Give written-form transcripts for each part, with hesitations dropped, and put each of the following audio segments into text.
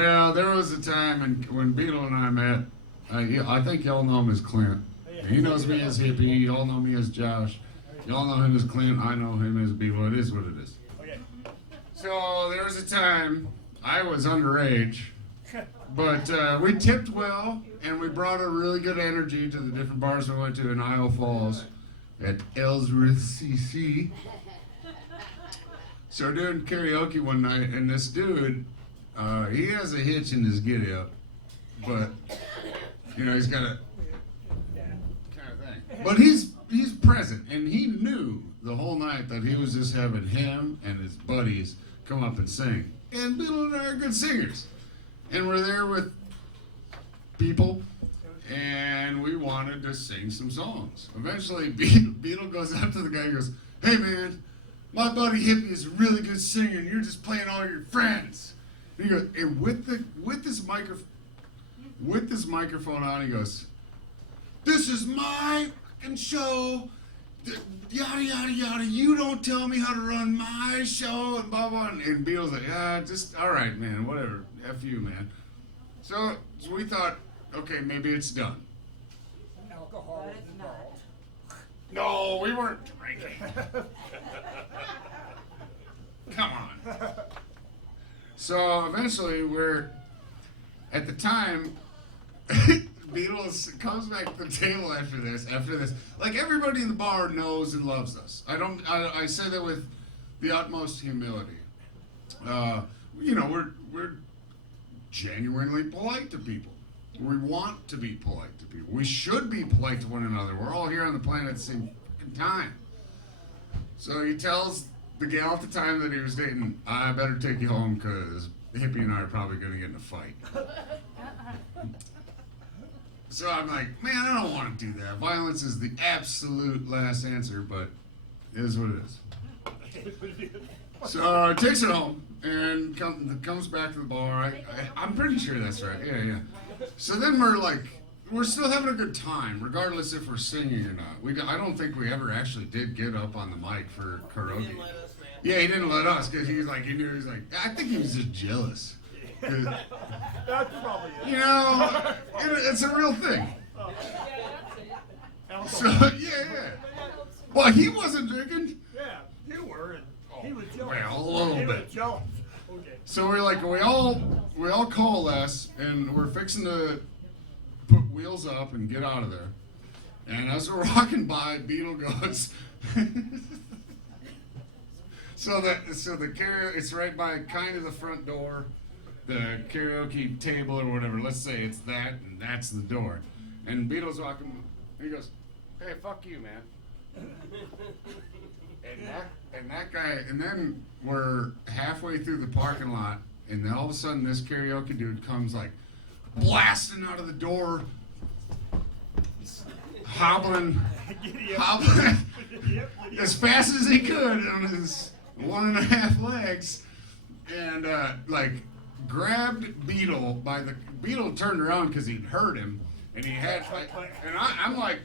Well, there was a time when Beetle and I met. I think y'all know him as Clint. He knows me as Hippie. Y'all know me as Josh. Y'all know him as Clint. I know him as Beetle. It is what it is. Okay. So there was a time I was underage, but we tipped well, and we brought a really good energy to the different bars we went to in Iowa Falls at Ellsworth CC. So we're doing karaoke one night, and this dude, he has a hitch in his giddy-up, but, he's got a kind of thing. But he's present, and he knew the whole night that he was just having him and his buddies come up and sing. And Beetle and I are good singers. And we're there with people, and we wanted to sing some songs. Eventually, Beetle goes up to the guy and goes, "Hey, man, my buddy Hippie is a really good singer, and you're just playing all your friends." And he goes, and with this microphone on, he goes, "This is my fucking show, yada yada yada. You don't tell me how to run my show," and blah blah. And Beatle's like, "Yeah, just all right, man, whatever. F you, man." So we thought, okay, maybe it's done. Alcohol is involved. No, we weren't drinking. Come on. So eventually at the time, Beatles comes back to the table after this. Like, everybody in the bar knows and loves us. I say that with the utmost humility. We're genuinely polite to people. We want to be polite to people. We should be polite to one another. We're all here on the planet at the same time. So he tells the gal at the time that he was dating, "I better take you home because Hippie and I are probably going to get in a fight." So I'm like, man, I don't want to do that. Violence is the absolute last answer, but it is what it is. So he takes it home and comes back to the bar. I'm pretty sure that's right. Yeah. So then we're still having a good time, regardless if we're singing or not. I don't think we ever actually did get up on the mic for karaoke. He didn't let us, man. Yeah, he didn't let us because he knew. I think he was just jealous. That's probably it. It's a real thing. Alcohol. So yeah. Well, he wasn't drinking. Yeah, you were. And he was jealous. Well, a little he bit. was jealous. Okay. So we all coalesce, and we're fixing to put wheels up and get out of there. And as we're walking by, Beetle goes. So the karaoke, it's right by kind of the front door, the karaoke table or whatever. Let's say it's that, and that's the door. And Beetle's walking, and he goes, "Hey, fuck you, man." And that guy, and then we're halfway through the parking lot, and then all of a sudden this karaoke dude comes like blasting out of the door, hobbling as fast as he could on his 1.5 legs, and grabbed Beetle by the. Beetle turned around because he'd heard him, and he had and I'm like,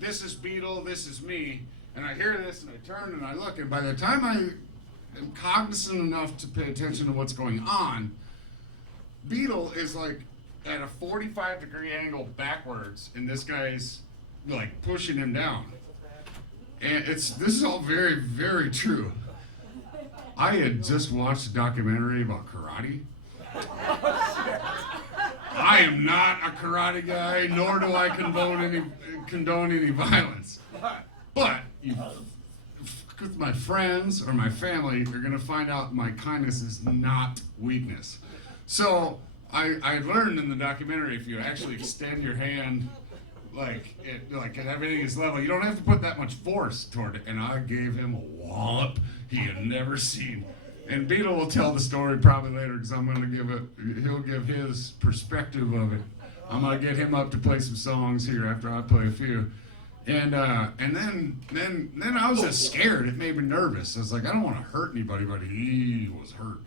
this is Beetle, this is me. And I hear this, and I turn, and I look, and by the time I am cognizant enough to pay attention to what's going on, Beetle is like at a 45-degree angle backwards, and this guy's like pushing him down. And this is all very, very true. I had just watched a documentary about karate. I am not a karate guy, nor do I condone any violence. But with my friends or my family, you're going to find out my kindness is not weakness. So I learned in the documentary, if you actually extend your hand like everything is level, you don't have to put that much force toward it. And I gave him a wallop he had never seen. And Beetle will tell the story probably later because he'll give his perspective of it. I'm going to get him up to play some songs here after I play a few. And then I was just scared. It made me nervous. I was like, I don't want to hurt anybody, but he was hurt.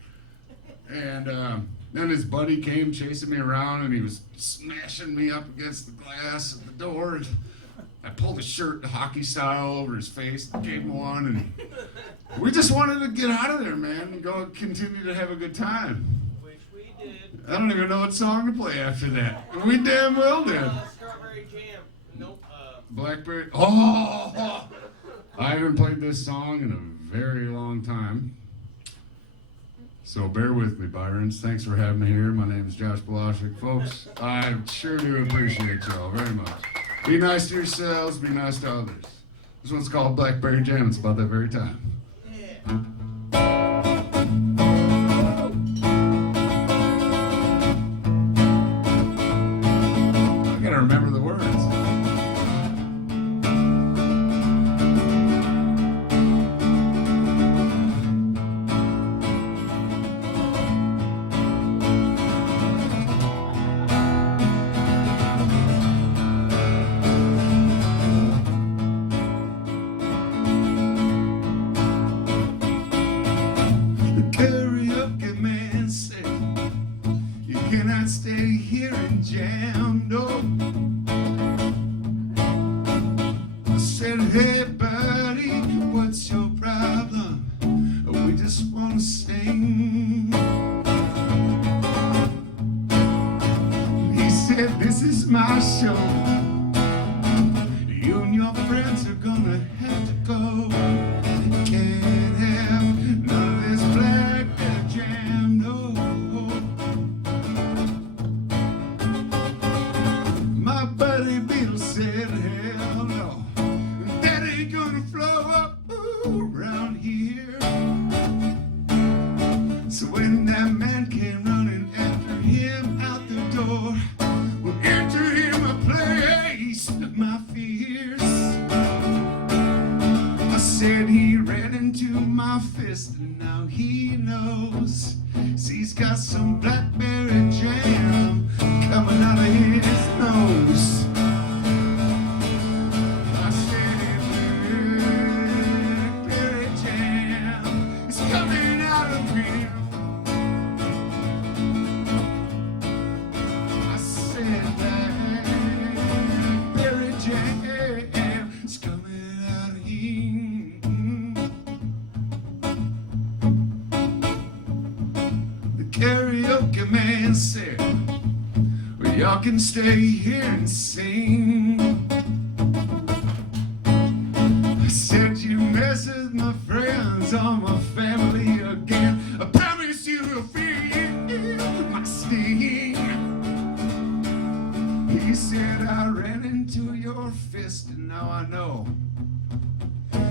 And then his buddy came chasing me around, and he was smashing me up against the glass at the door. And I pulled his shirt hockey style over his face and gave him one. And we just wanted to get out of there, man, and go continue to have a good time. Which we did. I don't even know what song to play after that. We damn well did. Strawberry jam. Nope. Blackberry. Oh! I haven't played this song in a very long time. So bear with me, Byron. Thanks for having me here. My name is Josh Polaschek. Folks, I sure do appreciate y'all very much. Be nice to yourselves. Be nice to others. This one's called Blackberry Jam. It's about that very time. I gotta remember the words. Karaoke man said, you cannot stay here and jam, no. I said, hey buddy, what's your problem? We just wanna sing. He said, this is my show. You and your friends are gonna have to go. Can't have none of this blackberry jam, no. My buddy Beetle said, hell no, that ain't gonna flow up around here. So when that man came running after him out the door, well, enter him a place of my fears. I said he ran into my fist and now he knows. See, he's got some blackberry jam coming out of his nose. I said blackberry jam is coming out of him. I said blackberry jam is coming out of him. The karaoke man said, well, y'all can stay here and sing. I said, you mess with my friends or my family again, I promise you will feel my sting. He said, I ran into your fist and now I know.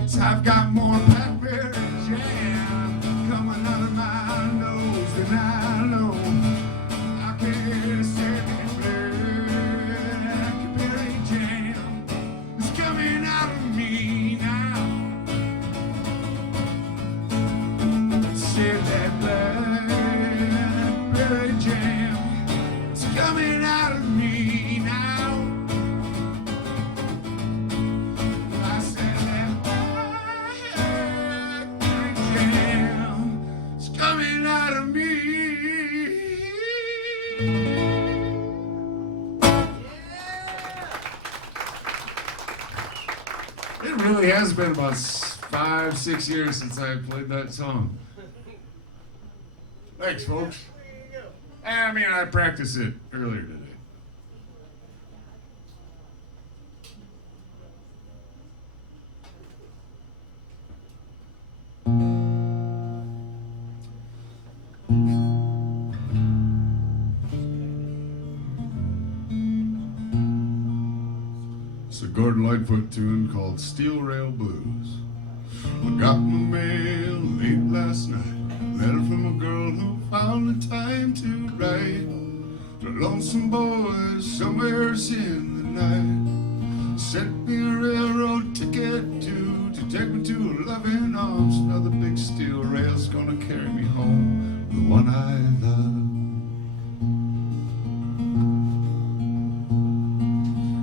So I've got more blackberry jam coming out of my nose than I know. I can't say that blackberry jam is coming out of me now. Say that blackberry jam is coming out of me now. I said that blackberry jam is coming out of me. It really has been about 5-6 years since I played that song. Thanks, folks. I mean, I practiced it earlier today. It's a Gordon Lightfoot tune called Steel Rail Blues. I got my mail late last night. Letter from a girl who found the time to write. The lonesome boys somewhere's in the night. Sent me a railroad ticket to take me to her loving arms. Now the big steel rail's gonna carry me home, the one I love.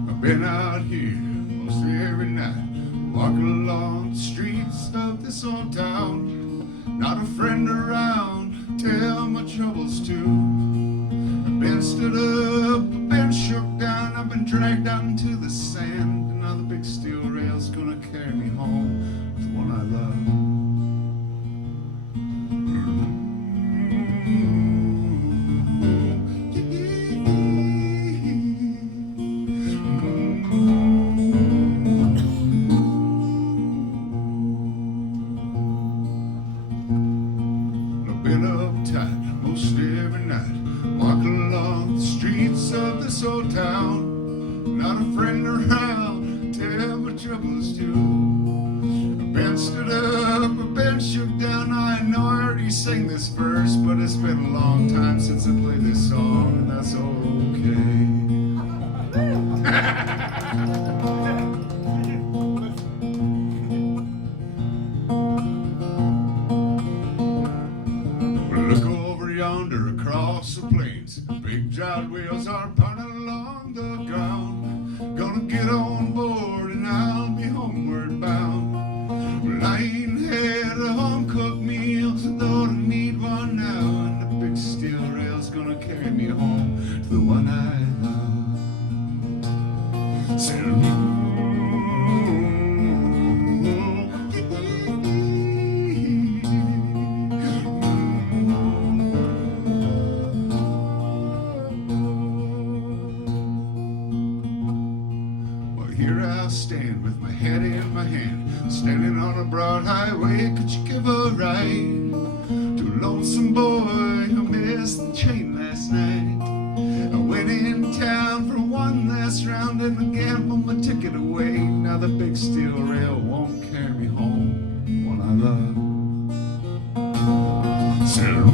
I've been out here mostly every night, walking along the streets of this old town. Not a friend around, tell my troubles too. I've been stood up, I've been shook down, I've been dragged out into the sand. And now the big steel rail's gonna carry me home, the one I love. old town, not a friend around, tell my troubles too. A band stood up, a band shook down. I know I already sang this verse, but it's been a long time since I played this song, and that's okay. Look over yonder across the plains. Big giant wheels are pounding along the ground. Gonna get on board and I'll be homeward bound. Well, I ain't had a home-cooked meal, though I need one now. And the big steel rail's gonna carry me home to the one I love. Said, here I stand with my head in my hand, standing on a broad highway. Could you give a ride to a lonesome boy who missed the train last night? I went in town for one last round and I gambled my ticket away. Now the big steel rail won't carry me home, the one I love. So,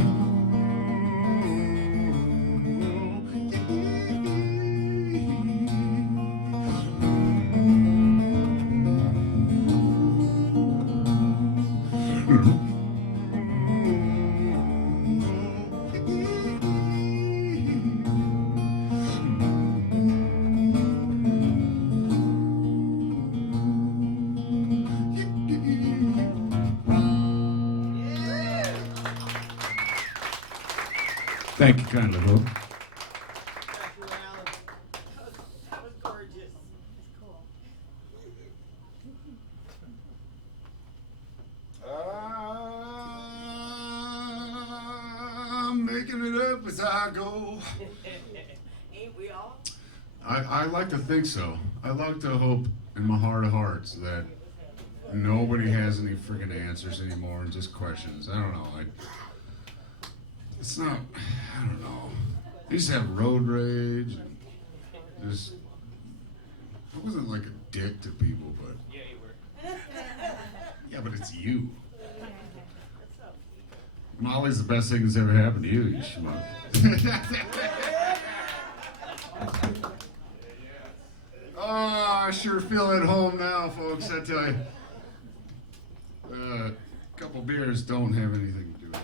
thank you kindly, Hope. Thank you, Alan. That was gorgeous. I'm making it up as I go. Ain't we all? I like to think so. I like to hope in my heart of hearts that nobody has any freaking answers anymore and just questions. I don't know. It's not, I don't know. I used to have road rage and just, I wasn't like a dick to people, but. Yeah, you were. Yeah, but it's you. Molly's the best thing that's ever happened to you, you schmuck. Oh, I sure feel at home now, folks, I tell you. A couple beers don't have anything to do with it.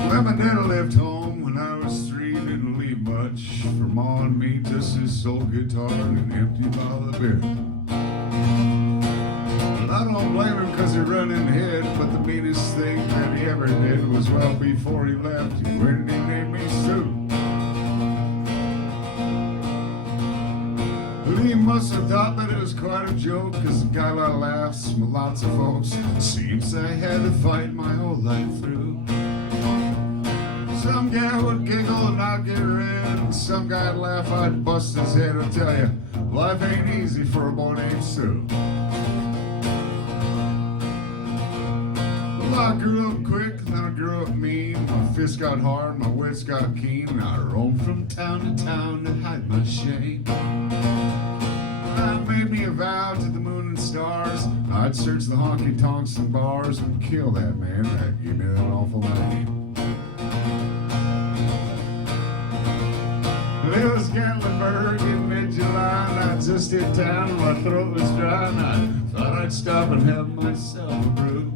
Well, my daddy left home when I was 3, didn't leave much for Ma and me, just his old guitar and an empty bottle of beer. Well, I don't blame him because he run in the head, but the meanest thing that he ever did was, well, before he left, he went and he named me Sue. Well, he must have thought that it was quite a joke, because the guy laughs with lots of folks. Seems I had to fight my whole life through. Some guy would giggle and I'd get red, and some guy'd laugh, I'd bust his head. I'll tell you, life ain't easy for a boy named Sue. Well, I grew up quick, and then I grew up mean. My fists got hard, my wits got keen, and I roamed from town to town to hide my shame. I made me a vow to the moon and stars, I'd search the honky-tonks and bars and kill that man that gave me that awful name. It was Gatlinburg in mid-July, and I just hit town and my throat was dry, and I thought I'd stop and have myself a brew.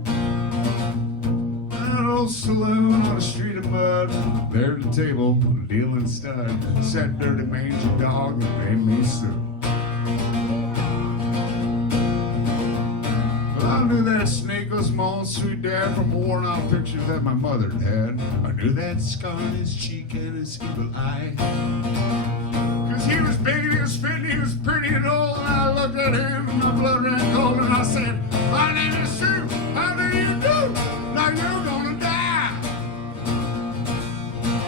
An old saloon on a street of mud, there at the table, dealing stud, sat dirty mangy dog that named me Sue. Well, I knew that snake was my own sweet dad from worn out pictures that my mother had. I knew that scar on his cheek and his evil eye. Cause he was big and he was fit and he was pretty and old. And I looked at him and my blood ran cold. And I said, my name is Sue. How do you do? Now you're gonna die.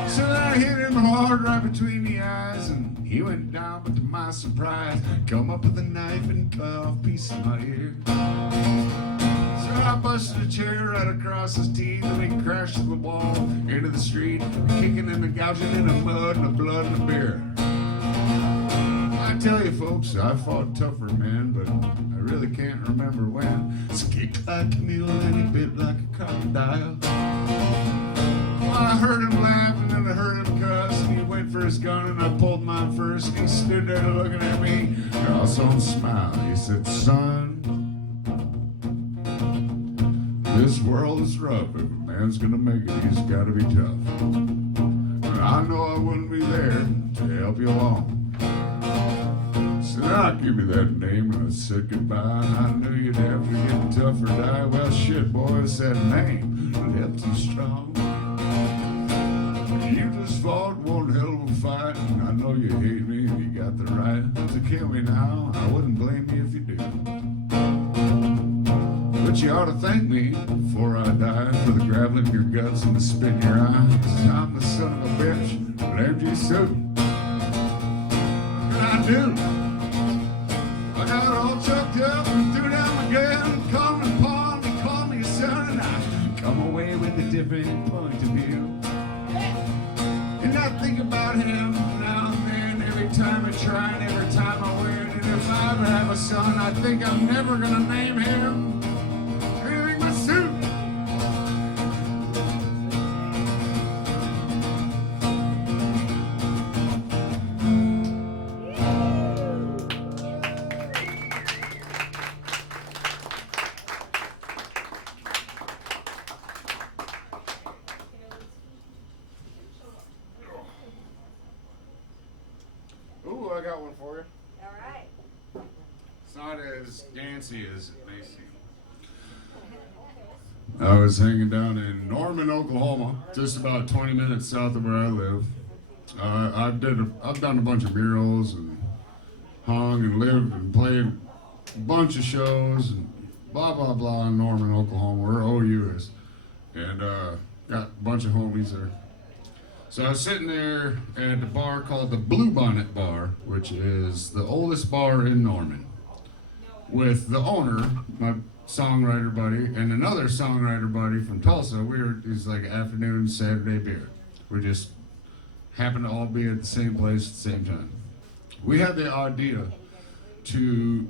So I hit him hard right between the eyes. And he went down, but to my surprise, come up with a knife and cut off a piece of my ear. So I busted a chair right across his teeth and we crashed to the wall, into the street, kicking and gouging in the mud and the blood and the beer. I tell you folks, I fought tougher men, but I really can't remember when. Kicked like a mule and he bit like a crocodile. I heard him laugh and then I heard him cuss and he went for his gun and I pulled mine first and he stood there looking at me and I saw him smile. He said, son, this world is rough. If a man's gonna make it, he's gotta be tough. And I know I wouldn't be there to help you along. So now give me that name and I said goodbye and I knew you'd have to get tough or die. Well shit boy, it's that name left too strong. You just fought one hell of a fight, and I know you hate me and you got the right to kill me now. I wouldn't blame you if you do. But you ought to thank me before I die for the gravel in your guts and the spit in your eye. 'Cause I'm the son of a bitch, blamed you so. What can I do? I got all choked up and threw down my gun, called me pawn, he called me son, and I come away with a different point of view. And I think about him now and then, every time I try and every time I win. And if I ever have a son, I think I'm never gonna name him anything but Sue. Ooh, I got one for you. All right. It's not as dancey as it may seem. I was hanging down in Norman, Oklahoma, just about 20 minutes south of where I live. I've done a bunch of murals and hung and lived and played a bunch of shows and blah blah blah in Norman, Oklahoma, where OU is, and got a bunch of homies there. So I was sitting there at a bar called the Blue Bonnet Bar, which is the oldest bar in Norman, with the owner, my songwriter buddy, and another songwriter buddy from Tulsa. It was like afternoon Saturday beer. We just happened to all be at the same place at the same time. We had the idea to,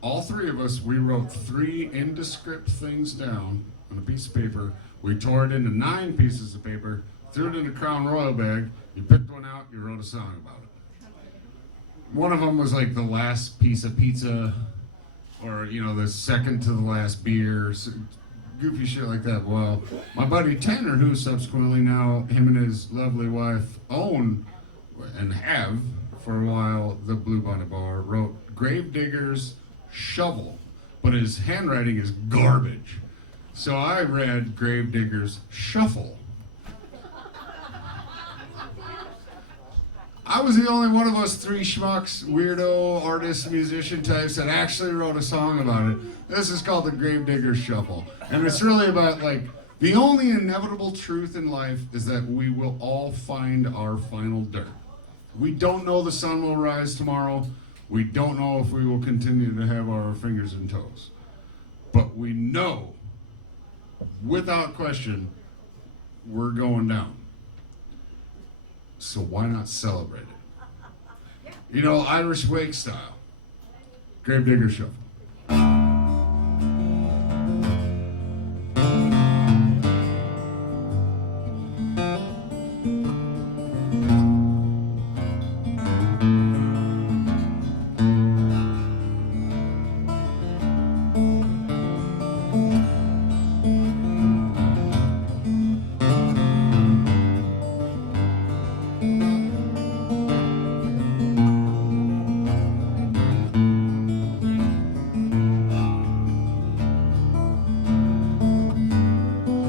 all three of us, we wrote 3 indescript things down on a piece of paper. We tore it into 9 pieces of paper, threw it in a Crown Royal bag, you picked one out, you wrote a song about it. One of them was like the last piece of pizza, or the second to the last beer, goofy shit like that. Well, my buddy Tanner, who subsequently now him and his lovely wife own and have for a while the Blue Bonnet Bar, wrote Gravedigger's Shovel, but his handwriting is garbage. So I read Gravedigger's Shuffle. I was the only one of us 3 schmucks, weirdo, artist, musician types that actually wrote a song about it. This is called the Gravedigger's Shuffle. And it's really about, the only inevitable truth in life is that we will all find our final dirt. We don't know the sun will rise tomorrow. We don't know if we will continue to have our fingers and toes. But we know, without question, we're going down. So why not celebrate it? Irish wake style. Gravedigger Shuffle.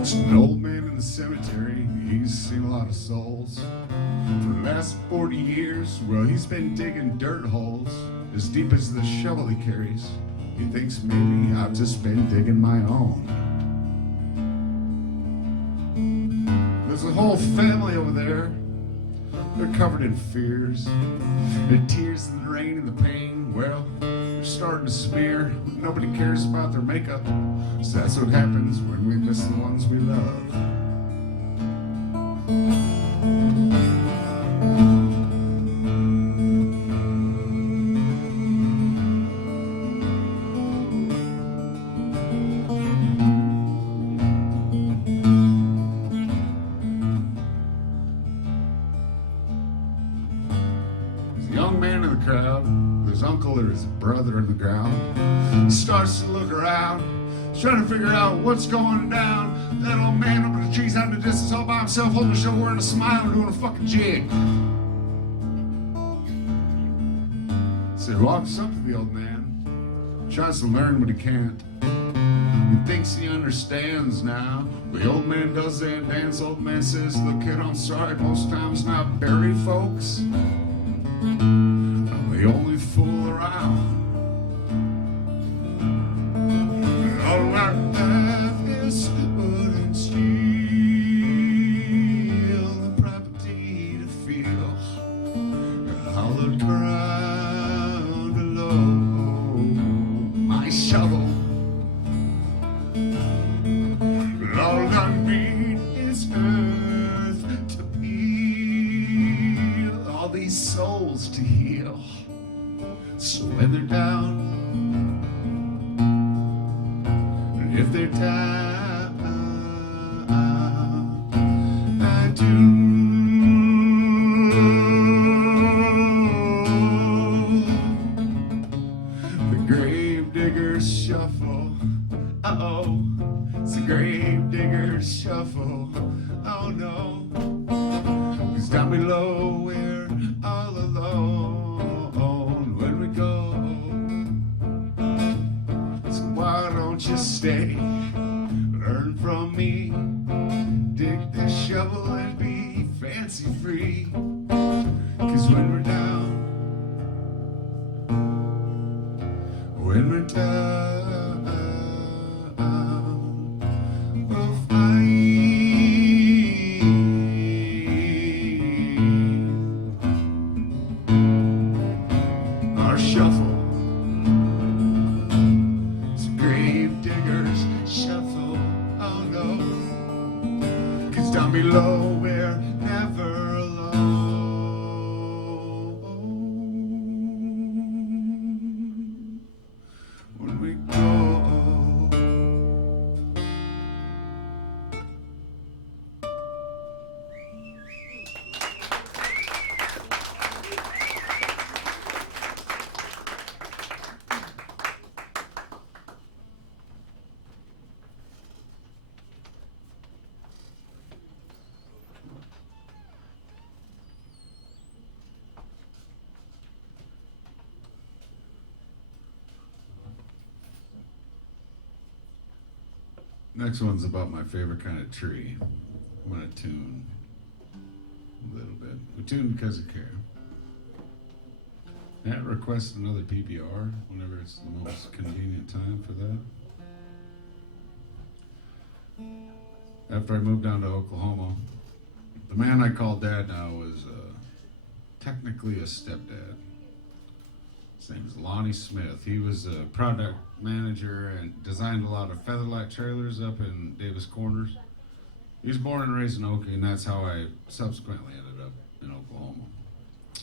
Just an old man in the cemetery, he's seen a lot of souls. For the last 40 years, well, he's been digging dirt holes as deep as the shovel he carries. He thinks maybe I've just been digging my own. There's a whole family over there. They're covered in fears. The tears and the rain and the pain, well, they're starting to smear. Nobody cares about their makeup. So that's what happens when we miss the ones we love. Young man in the crowd, his uncle or his brother in the ground, starts to look around, trying to figure out what's going down. That old man up in the trees out in the distance all by himself, holding a shovel, wearing a smile and doing a fucking jig. So he walks up to the old man, tries to learn what he can't. He thinks he understands now. The old man does that dance. Old man says, "Look, kid, I'm sorry, most times not bury folks. They only fool around. All I have is wood and steel, the property to feel, a hollowed ground below my shovel. But all I need is earth to heal, all these souls to heal. So when they're down, and if they're down, I do. The grave diggers shuffle, oh, it's the grave diggers shuffle, oh no, 'cause down below we're all alone. Just stay, learn from me, dig the shovel and be fancy free. 'Cause when we're down, we'll find our shuffle. Down below, we're never alone when we go. Next one's about my favorite kind of tree. I'm gonna tune a little bit. We tune because of care. That requests another PPR whenever it's the most convenient time for that. After I moved down to Oklahoma, the man I call dad now was technically a stepdad. His name is Lonnie Smith. He was a product manager and designed a lot of Featherlight trailers up in Davis Corners. He was born and raised in Okie, and that's how I subsequently ended up in Oklahoma.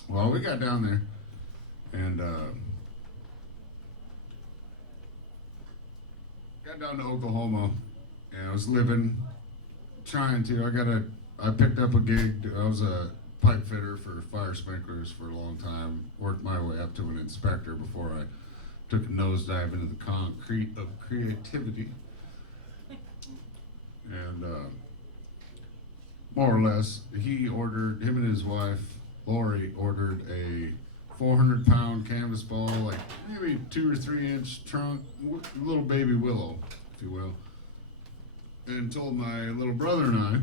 Well, we got down there, and got down to Oklahoma, and I was I picked up a gig. I was a pipe fitter for fire sprinklers for a long time, worked my way up to an inspector before I took a nosedive into the concrete of creativity. And more or less, him and his wife, Lori, ordered a 400-pound canvas ball, like maybe 2 or 3 inch trunk, little baby willow, if you will. and told my little brother and I,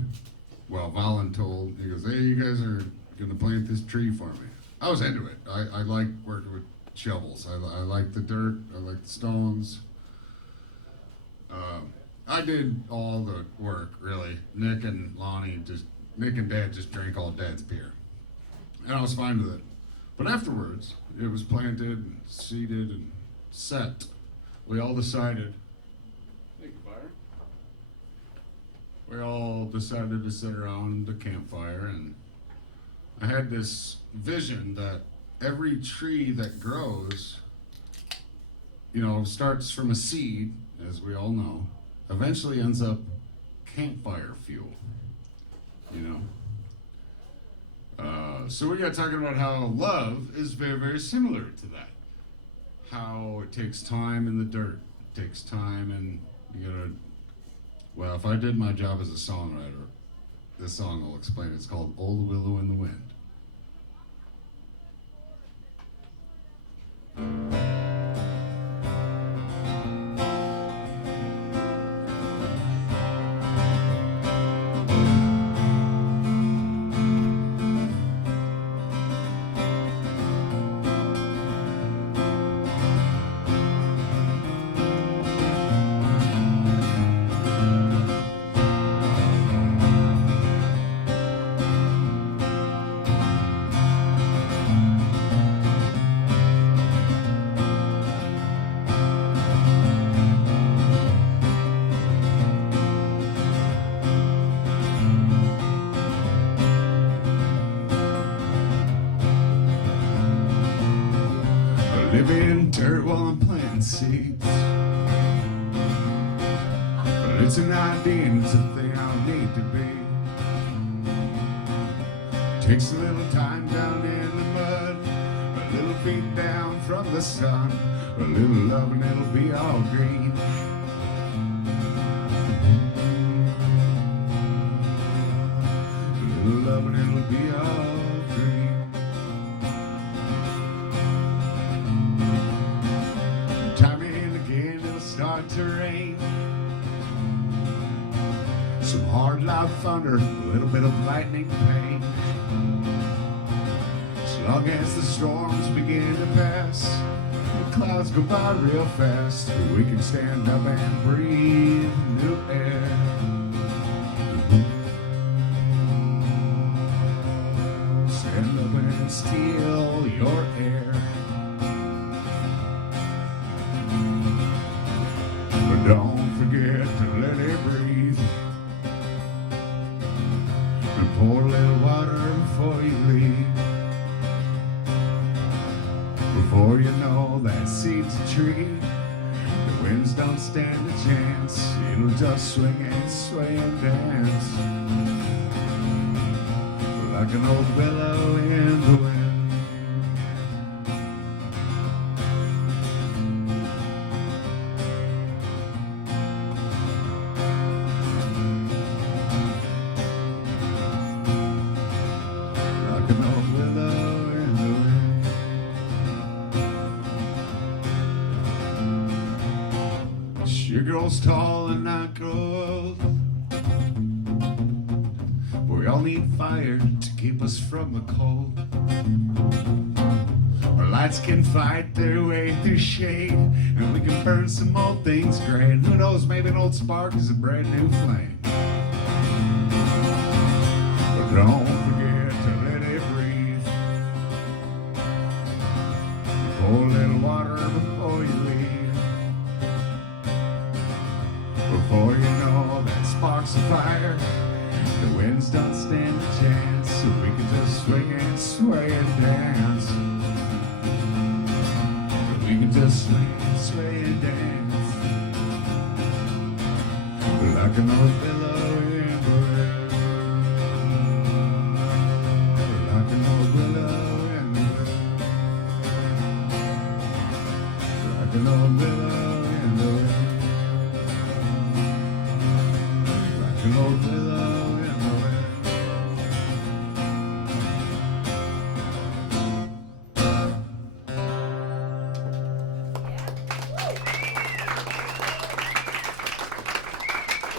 well, Valen told, he goes, hey, you guys are going to plant this tree for me. I was into it. I like working with shovels. I like the dirt. I like the stones. I did all the work, really. Nick and Dad just drank all Dad's beer. And I was fine with it. But afterwards, it was planted and seeded and set. We all decided, thank you, Byron. We all decided to sit around the campfire, and I had this vision that every tree that grows, starts from a seed, as we all know, eventually ends up campfire fuel, So we got talking about how love is very, very similar to that. How it takes time in the dirt, it takes time, and well, if I did my job as a songwriter, this song will explain it. It's called Old Willow in the Wind. Living in dirt while I'm planting seeds. But it's an idea and it's a thing I don't need to be. Takes a little time down in the mud, a little beat down from the sun, a little love and it'll be all green. A little love and it'll be all green. Time and again it'll start to rain. Some hard loud thunder, a little bit of lightning pain. As long as the storms begin to pass, the clouds go by real fast, we can stand up and breathe new air. Stand up and steal your air. But don't forget to let it breathe. And pour a little water before you leave. Before you know that seed's a tree, the winds don't stand a chance. It'll just swing and sway and dance like an old willow in the wind. Like an old willow in the wind. She grows tall and I grow old. We all need fire to keep us from the cold. Our lights can fight their way through shade, and we can burn some old things gray. And who knows, maybe an old spark is a brand new flame. But don't forget to let it breathe. Pour a little water before you leave. Before you know that sparks of fire, the winds don't stand a chance, so we can just swing and sway and dance. We can just swing and sway and dance like an old willow in the wind. Like an old willow in the wind. Like an old willow in the wind. Like an old willow.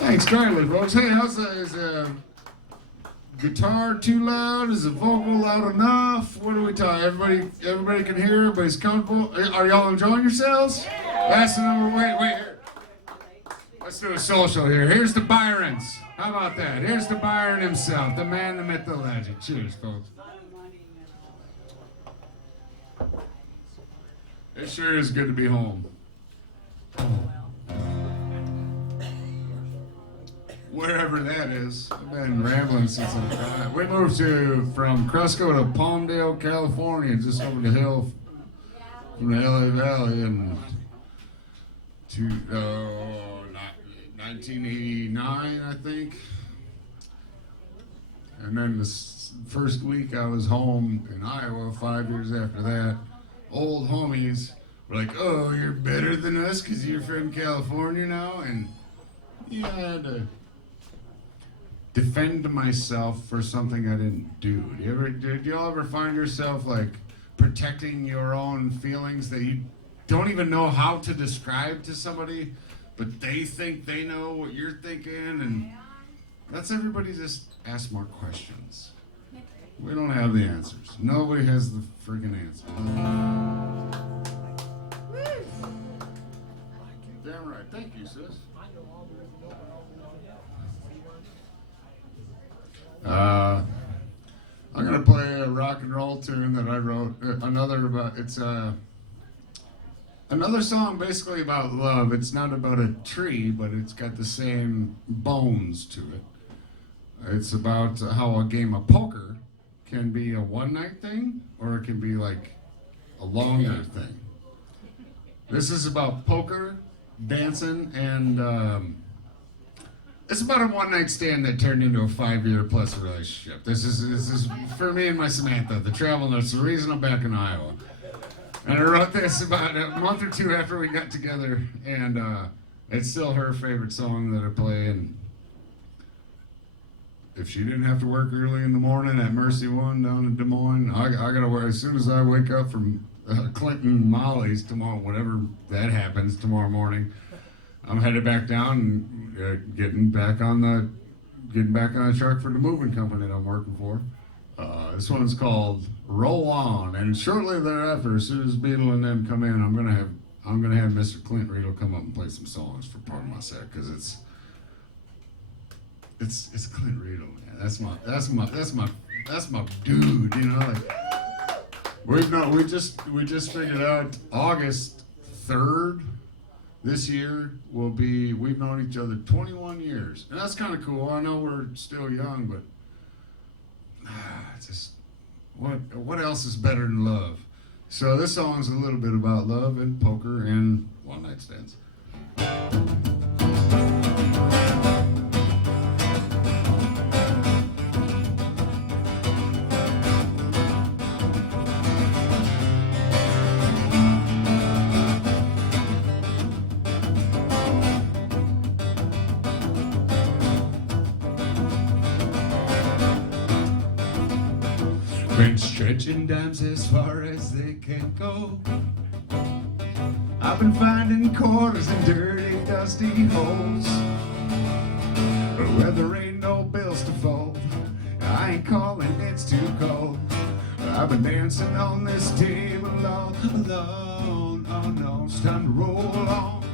Thanks kindly, folks. Hey, how's that? Is guitar too loud? Is the vocal loud enough? What are we talking? Everybody can hear. Everybody's comfortable. Are y'all enjoying yourselves? That's the number. Wait here. Let's do a social here. Here's the Byrons. How about that? Here's the Byron himself, the man, the myth, the legend. Cheers, folks. It sure is good to be home. Wherever that is. I've been rambling since I'm trying. We moved from Cresco to Palmdale, California, just over the hill from the LA Valley in 1989, I think. And then the first week I was home in Iowa, 5 years after that, old homies were like, "Oh, you're better than us because you're from California now?" And yeah, I had to defend myself for something I didn't do. Did y'all ever find yourself like protecting your own feelings that you don't even know how to describe to somebody, but they think they know what you're thinking? And that's everybody. Just ask more questions. We don't have the answers. Nobody has the friggin' answers. Damn right. Thank you, sis. I'm gonna play a rock and roll tune that I wrote. Another song basically about love. It's not about a tree, but it's got the same bones to it. It's about how a game of poker can be a one-night thing, or it can be like a longer thing. This is about poker, dancing, and it's about a one-night stand that turned into a 5-year plus relationship. This is for me and my Samantha, the travel nurse, the reason I'm back in Iowa. And I wrote this about a month or two after we got together, and it's still her favorite song that I play. And if she didn't have to work early in the morning at Mercy One down in Des Moines, I gotta work as soon as I wake up from Clinton Molly's tomorrow, whenever that happens tomorrow morning. I'm headed back down and getting back on the truck for the moving company that I'm working for. This one's called "Roll On," and shortly thereafter, as soon as Beetle and them come in, I'm gonna have Mr. Clint Riedel come up and play some songs for part of my set, because it's Clint Riedel, man. That's my dude, you know. Like we just figured out August 3rd. This year we've known each other 21 years. And that's kind of cool. I know we're still young, but just what else is better than love? So this song's a little bit about love and poker and one-night stands. Been stretching dimes as far as they can go. I've been finding quarters in dirty, dusty holes. But where there ain't no bills to fold, I ain't calling, it's too cold. I've been dancing on this table all alone. Oh no, it's time to roll on.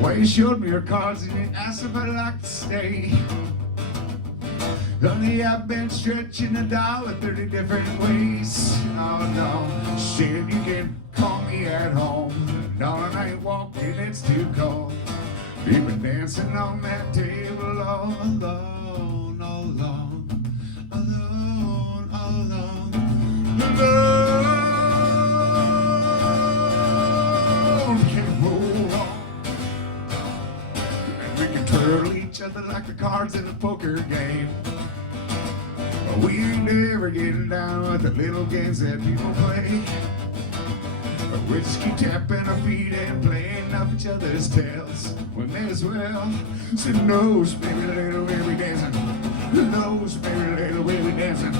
Well, you showed me your cards and you asked if I'd like to stay. Honey, I've been stretching $1 30 different ways. Oh no, shit, you can call me at home. Darling, I ain't walking, it's too cold. You've been dancing on that table all alone, all alone, alone, all alone, alone. Can't roll on. And we can twirl each other like the cards in a poker game. We ain't never getting down with the little games that people play. A whiskey tapping our feet and playing off each other's tails. We may as well say no, baby, little baby dancing. No, baby, little baby dancing.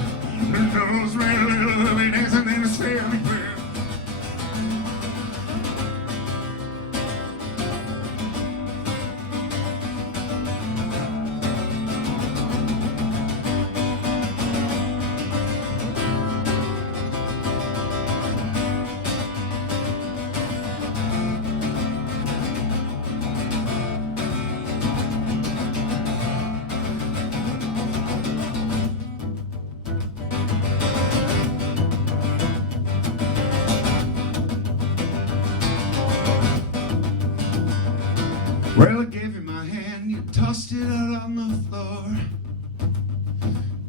No, baby, little baby dancing, and it's fairly clear. tossed it out on the floor.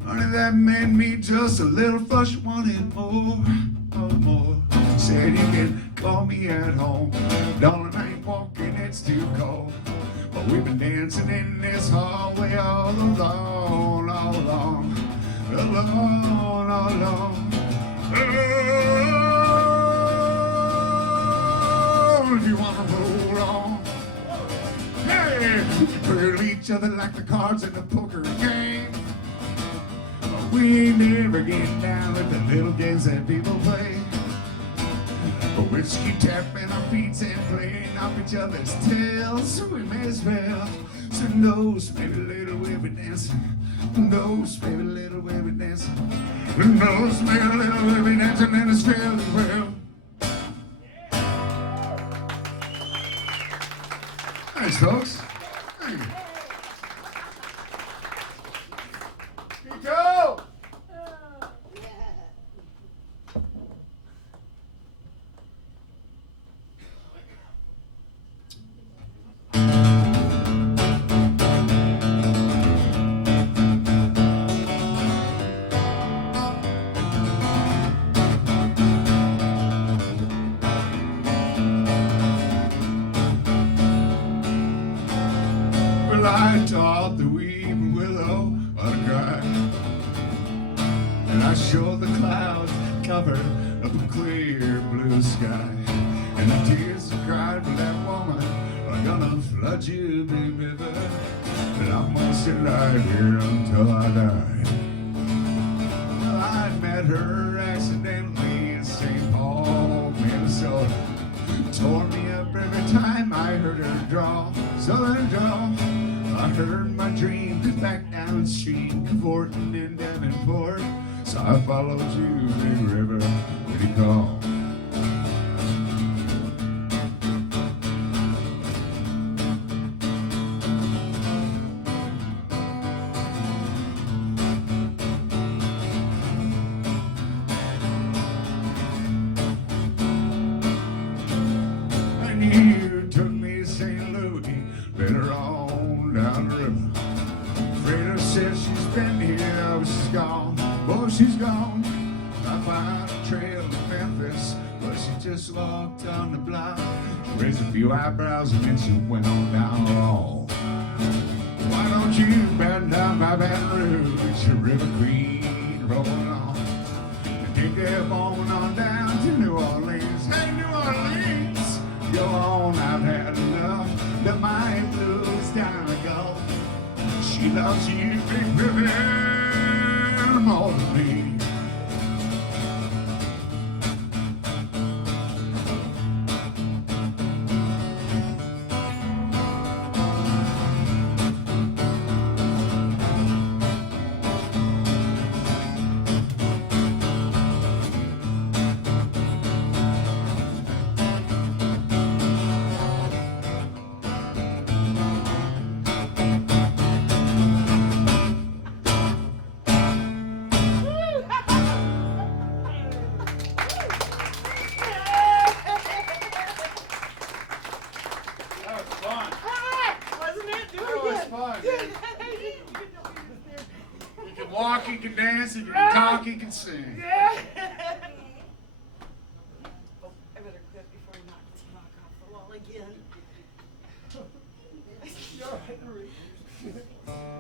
Honey, that made me just a little flush, wanted more, oh more. Said you can call me at home, darling, I ain't walking, it's too cold. But we've been dancing in this hallway all alone, all alone, alone, all alone. Oh, if you wanna roll on, hey, we hurt each other like the cards in a poker game. We never get down with the little games that people play. But whiskey tapping our feet and playing off each other's tails. We may as well. So knows maybe a little way we dancing. Knows maybe a little way we dancing. Knows maybe a little way we dancing in the trail as well. Thanks, folks. Thank you. Go! Well, I taught the weeping willow how to cry, and I showed the clouds covered up a clear blue sky, and the tears that cried for that woman are gonna flood you, big river, and I'm gonna sit right here until I die. Well, I met her accidentally in St. Paul, Minnesota. Tore me up every time I heard her draw, southern draw. I heard my dream back downstream, cavorting in Devonport. So I followed you, big river, when you called. And you took me to St. Louis, later on down the river. Freda says she's been here, but she's gone. Oh, she's gone. I found a trail to Memphis, but she just walked on the block. Raised a few eyebrows and then she went on down the hall. Why don't you bend down by Baton Rouge, River Queen, roll on. And take that bone on down to New Orleans. Hey, New Orleans, go on, I've had enough. The mind blues down the Gulf. She loves you, big river, more than me. You can walk, you can dance, you can talk, you can sing. Oh, I better quit before I knock off the wall again.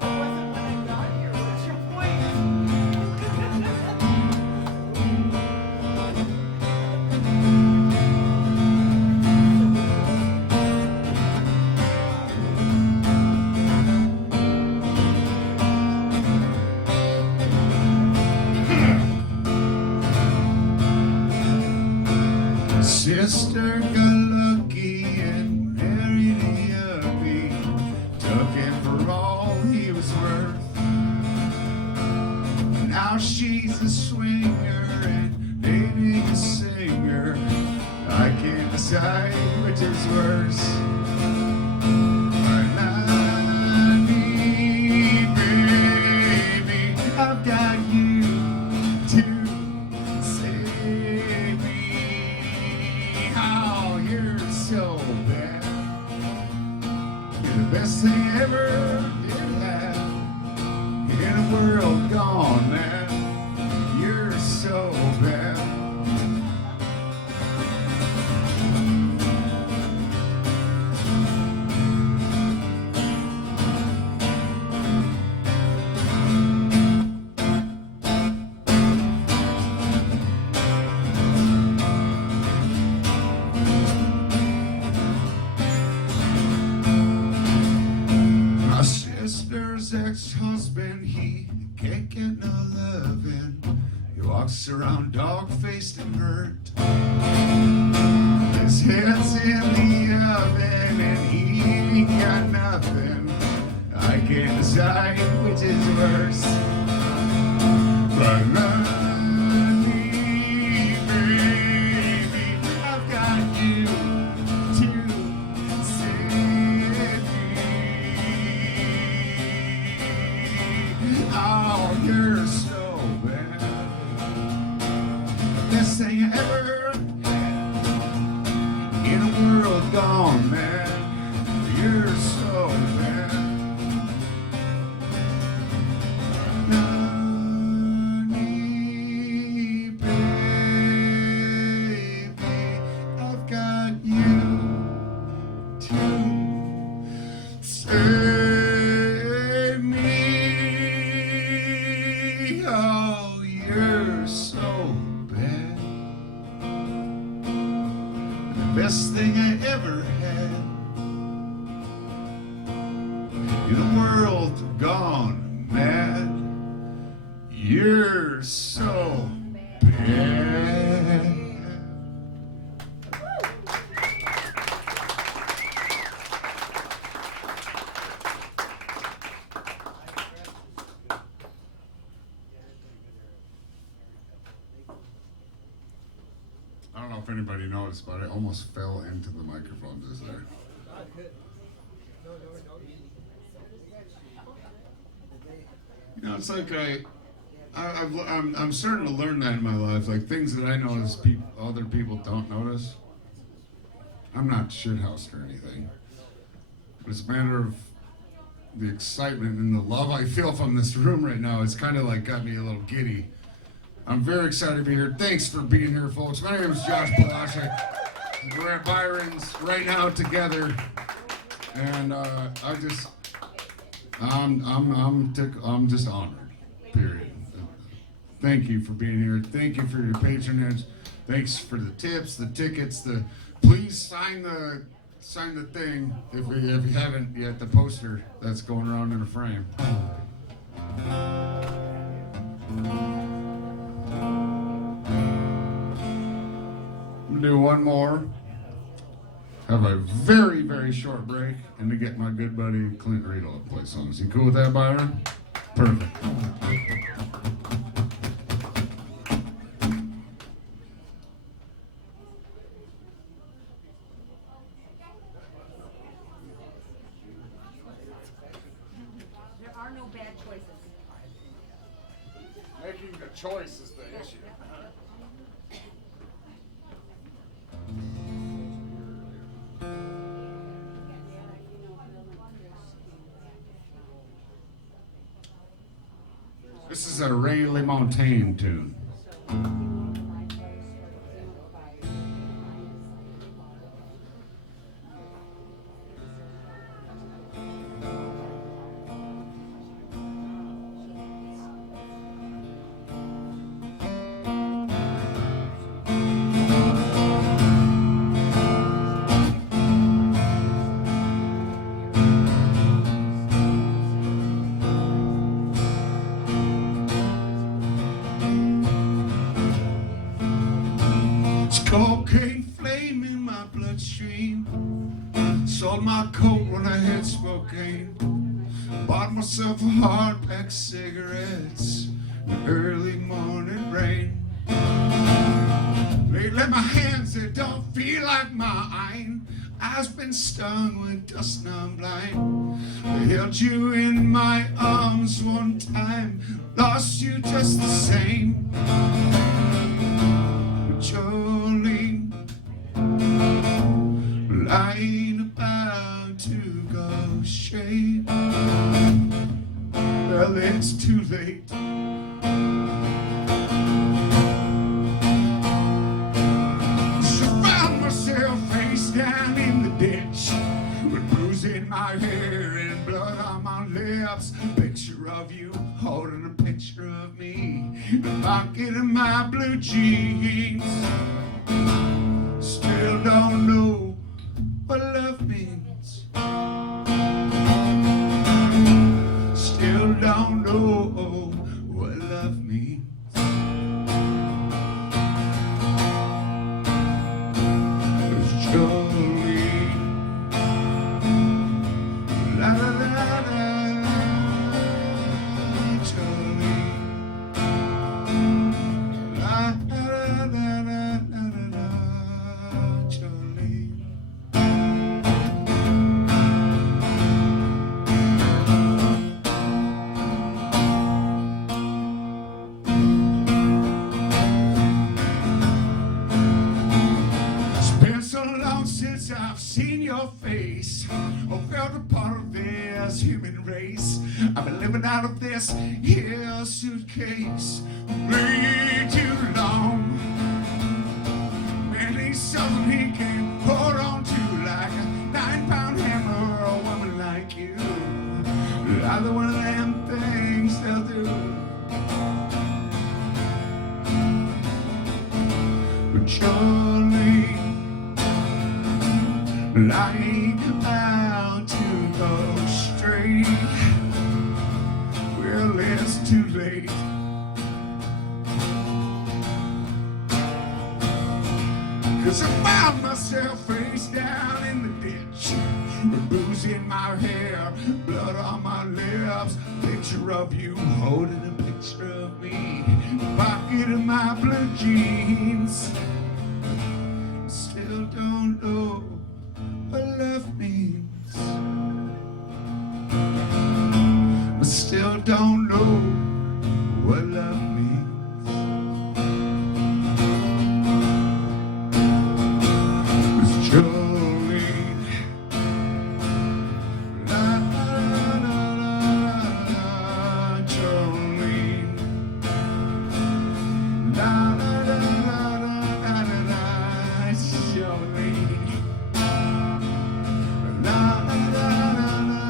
Wasn't when I got here. What's your point? Sister got lucky and married a yuppie, took him for all he was worth. Now she's a swinger and dating a singer. I can't decide which is worse. But I need, baby, I've got you to save me. Oh, you're so bad. best thing I ever did have in a world gone mad. You're so bad. My sister's ex-husband, he can't get no loving. He walks around dog-faced and hurt. His head's in the oven and he ain't got nothing. I can't decide which is worse. But honey, baby, I've got you to set free. Oh, you're so bad. Best thing I ever had in a world gone mad. You're so bad. Honey, baby, I've got you to save me. Oh, you're so bad. The best thing I ever had in a world gone mad. You're so bad. I don't know if anybody noticed, but I almost fell into the microphone just there. You know, it's like I'm starting to learn that in my life, like things that I notice other people don't notice. I'm not shithoused or anything, but it's a matter of the excitement and the love I feel from this room right now. It's kind of like got me a little giddy. I'm very excited to be here. Thanks for being here, folks. My name is Josh Polaschek. We're at Byron's right now together, and I'm just honored. Period. Thank you for being here. Thank you for your patronage. Thanks for the tips, the tickets. Please sign the thing if you haven't yet. The poster that's going around in a frame. I'm gonna do one more. Have a very, very short break, and to get my good buddy Clint Riedel to play songs. You cool with that, Byron? Perfect. There are no bad choices. Making the choice is the issue. This is a Ray LaMontagne tune. Cocaine flame in my bloodstream. Sold my coat when I hit Spokane. Bought myself a hard pack of cigarettes in the early morning rain. Lately my hands, they don't feel like mine. I've been stung with dust, now I'm blind. I held you in my arms one time, lost you just the same. Jolene, lying about to go shade. Well, it's too late. So found myself face down in the ditch, with bruise in my hair and blood on my lips. Picture of you holding a picture of me in the pocket of my blue jeans. Still don't know what love means. Still don't know what love means. Jolene, la la la la, Jolene, la la la la la la, Jolene. It's been so long since I've seen your face, or felt a part of this human race. I've been living out of this here suitcase way too long. Man, he's something he can hold on to like a 9-pound hammer, or a woman like you. Either one of them things they'll do. But Jolene, I ain't about to go straight. Well, it's too late. Cause I found myself face down in the ditch, with booze in my hair, blood on my lips. Picture of you holding a picture of me in the pocket of my blue jeans. Still don't know what love means. I still don't know what love means. It's Jolene, la la la la la, Jolene, la la la la la la la, Jolene, la la la la la,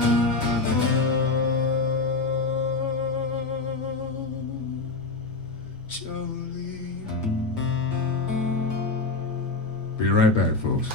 Jolene. Be right back, folks.